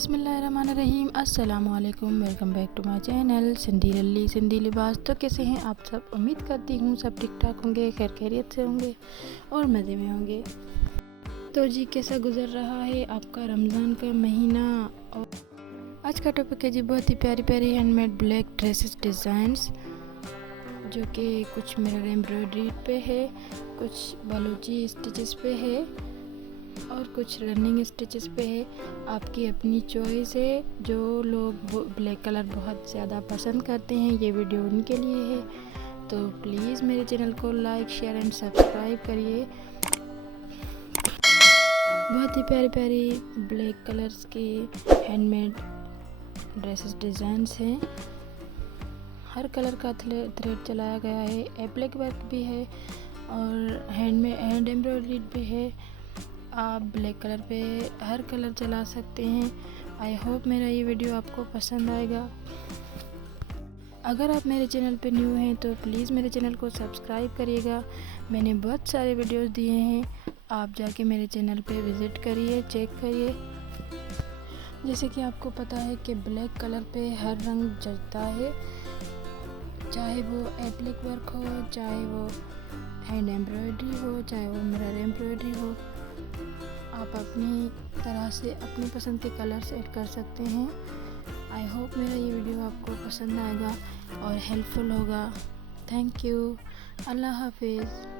बिस्मिल्लाहिर्रहमानिर्रहीम। अस्सलामुअलैकुम, welcome back to my channel Sindhi Ralli Sindhi Libas. तो कैसे हैं आप सब? उम्मीद करती हूँ सब ठीक ठाक होंगे, खैर खैरियत से होंगे और मज़े में होंगे। तो जी, कैसा गुजर रहा है आपका रमज़ान का महीना? और आज का टॉपिक है जी बहुत ही प्यारी प्यारी हैंडमेड ब्लैक ड्रेसेस डिज़ाइंस, जो कि कुछ मिरर एम्ब्रॉयडरी पे है, कुछ बलूची स्टिचेस पे है और कुछ रनिंग स्टिचेस पे है। आपकी अपनी चॉइस है। जो लोग ब्लैक कलर बहुत ज़्यादा पसंद करते हैं, ये वीडियो उनके लिए है। तो प्लीज़ मेरे चैनल को लाइक, शेयर एंड सब्सक्राइब करिए। बहुत ही प्यारी प्यारी ब्लैक कलर्स के हैंडमेड ड्रेसेस डिज़ाइंस हैं। हर कलर का थ्रेड चलाया गया है, एप्लिक वर्क भी है और हैंड एम्ब्रॉयडरी भी है। आप ब्लैक कलर पे हर कलर चला सकते हैं। आई होप मेरा ये वीडियो आपको पसंद आएगा। अगर आप मेरे चैनल पे न्यू हैं तो प्लीज़ मेरे चैनल को सब्सक्राइब करिएगा। मैंने बहुत सारे वीडियोस दिए हैं, आप जाके मेरे चैनल पे विज़िट करिए, चेक करिए। जैसे कि आपको पता है कि ब्लैक कलर पे हर रंग जचता है, चाहे वो एप्लिक वर्क हो, चाहे वो हैंड एम्ब्रॉयडरी हो, चाहे वो मिरर एम्ब्रॉयडरी हो। आप अपनी तरह से अपनी पसंद के कलर्स ऐड कर सकते हैं। आई होप मेरा ये वीडियो आपको पसंद आएगा और हेल्पफुल होगा। Thank you. अल्लाह हाफिज़।